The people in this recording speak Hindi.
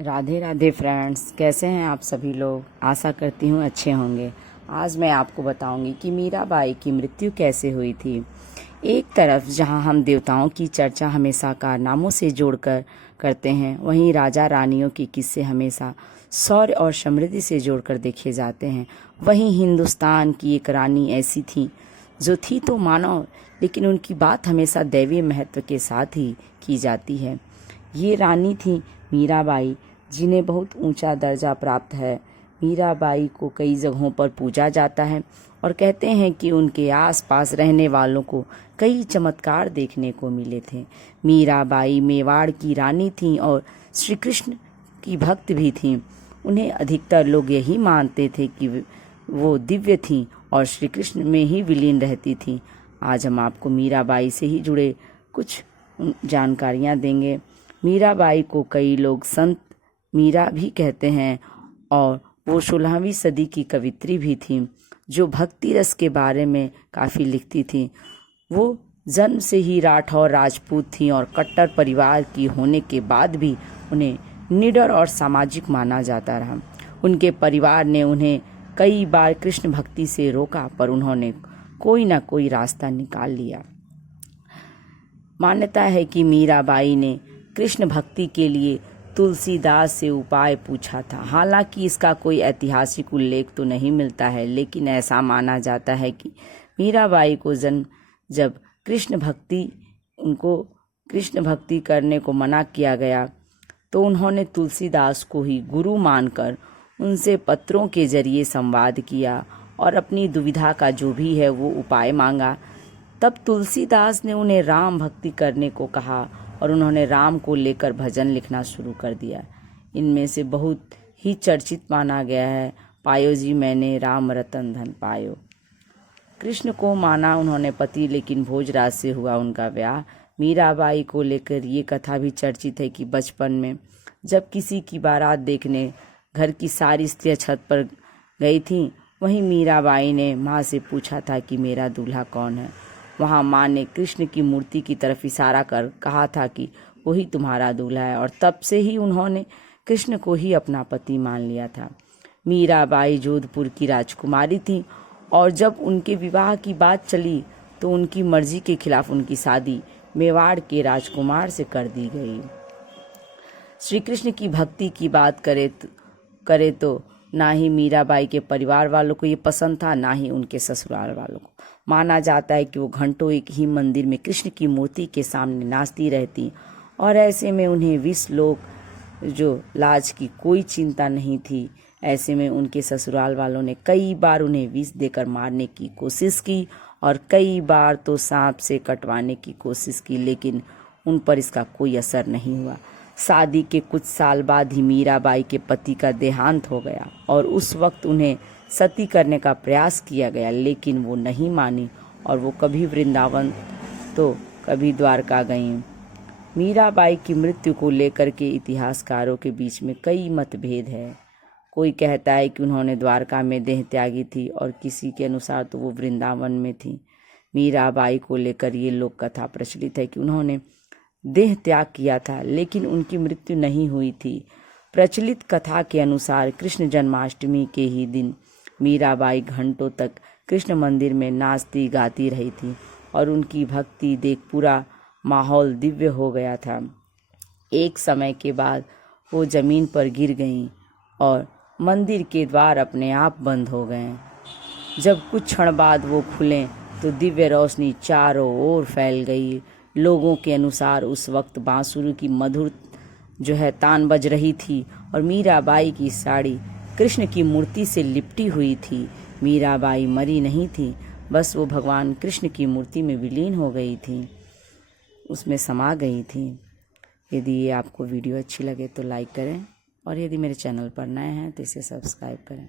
राधे राधे फ्रेंड्स, कैसे हैं आप सभी लोग। आशा करती हूँ अच्छे होंगे। आज मैं आपको बताऊंगी कि मीराबाई की मृत्यु कैसे हुई थी। एक तरफ जहां हम देवताओं की चर्चा हमेशा कारनामों से जोड़कर करते हैं, वहीं राजा रानियों के किस्से हमेशा शौर्य और समृद्धि से जोड़कर देखे जाते हैं। वहीं हिंदुस्तान की एक रानी ऐसी थी जो थी तो मानव, लेकिन उनकी बात हमेशा दैवीय महत्व के साथ ही की जाती है। ये रानी थी मीराबाई, जिन्हें बहुत ऊंचा दर्जा प्राप्त है। मीराबाई को कई जगहों पर पूजा जाता है और कहते हैं कि उनके आसपास रहने वालों को कई चमत्कार देखने को मिले थे। मीराबाई मेवाड़ की रानी थीं और श्री कृष्ण की भक्त भी थीं। उन्हें अधिकतर लोग यही मानते थे कि वो दिव्य थीं और श्री कृष्ण में ही विलीन रहती थीं। आज हम आपको मीराबाई से ही जुड़े कुछ जानकारियाँ देंगे। मीराबाई को कई लोग संत मीरा भी कहते हैं और वो 16वीं सदी की कवित्री भी थीं, जो भक्ति रस के बारे में काफ़ी लिखती थीं। वो जन्म से ही राठौर राजपूत थीं और कट्टर परिवार की होने के बाद भी उन्हें निडर और सामाजिक माना जाता रहा। उनके परिवार ने उन्हें कई बार कृष्ण भक्ति से रोका, पर उन्होंने कोई ना कोई रास्ता निकाल लिया। मान्यता है कि मीराबाई ने कृष्ण भक्ति के लिए तुलसीदास से उपाय पूछा था। हालांकि इसका कोई ऐतिहासिक उल्लेख तो नहीं मिलता है, लेकिन ऐसा माना जाता है कि मीराबाई को जब उनको कृष्ण भक्ति करने को मना किया गया, तो उन्होंने तुलसीदास को ही गुरु मानकर उनसे पत्रों के जरिए संवाद किया और अपनी दुविधा का जो भी है वो उपाय मांगा। तब तुलसीदास ने उन्हें राम भक्ति करने को कहा और उन्होंने राम को लेकर भजन लिखना शुरू कर दिया। इनमें से बहुत ही चर्चित माना गया है, पायो जी मैंने राम रतन धन पायो। कृष्ण को माना उन्होंने पति, लेकिन भोजराज से हुआ उनका व्याह। मीराबाई को लेकर ये कथा भी चर्चित है कि बचपन में जब किसी की बारात देखने घर की सारी स्त्रियां छत पर गई थीं, वहीं मीराबाई ने माँ से पूछा था कि मेरा दूल्हा कौन है। वहाँ माँ ने कृष्ण की मूर्ति की तरफ इशारा कर कहा था कि वही तुम्हारा दूल्हा है, और तब से ही उन्होंने कृष्ण को ही अपना पति मान लिया था। मीराबाई जोधपुर की राजकुमारी थी और जब उनके विवाह की बात चली तो उनकी मर्जी के खिलाफ उनकी शादी मेवाड़ के से कर दी गई। श्री कृष्ण की भक्ति की बात करे तो ना ही मीराबाई के परिवार वालों को ये पसंद था, ना ही उनके ससुराल वालों को। माना जाता है कि वो घंटों एक ही मंदिर में कृष्ण की मूर्ति के सामने नाचती रहती और ऐसे में उन्हें विष लोक जो लाज की कोई चिंता नहीं थी। ऐसे में उनके ससुराल वालों ने कई बार उन्हें विष देकर मारने की कोशिश की और कई बार तो सांप से कटवाने की कोशिश की, लेकिन उन पर इसका कोई असर नहीं हुआ। शादी के कुछ साल बाद ही मीराबाई के पति का देहांत हो गया और उस वक्त उन्हें सती करने का प्रयास किया गया, लेकिन वो नहीं मानी और वो कभी वृंदावन तो कभी द्वारका गईं। मीराबाई की मृत्यु को लेकर के इतिहासकारों के बीच में कई मतभेद है। कोई कहता है कि उन्होंने द्वारका में देह त्यागी थी और किसी के अनुसार तो वो वृंदावन में थी। मीराबाई को लेकर ये लोक कथा प्रचलित है कि उन्होंने देह त्याग किया था, लेकिन उनकी मृत्यु नहीं हुई थी। प्रचलित कथा के अनुसार कृष्ण जन्माष्टमी के ही दिन मीराबाई घंटों तक कृष्ण मंदिर में नाचती गाती रही थी और उनकी भक्ति देख पूरा माहौल दिव्य हो गया था। एक समय के बाद वो जमीन पर गिर गईं और मंदिर के द्वार अपने आप बंद हो गए। जब कुछ क्षण बाद वो खुले तो दिव्य रोशनी चारों ओर फैल गई। लोगों के अनुसार उस वक्त बांसुरी की मधुर तान बज रही थी और मीराबाई की साड़ी कृष्ण की मूर्ति से लिपटी हुई थी। मीराबाई मरी नहीं थी, बस वो भगवान कृष्ण की मूर्ति में विलीन हो गई थी, उसमें समा गई थी। यदि ये आपको वीडियो अच्छी लगे तो लाइक करें और यदि मेरे चैनल पर नए हैं तो इसे सब्सक्राइब करें।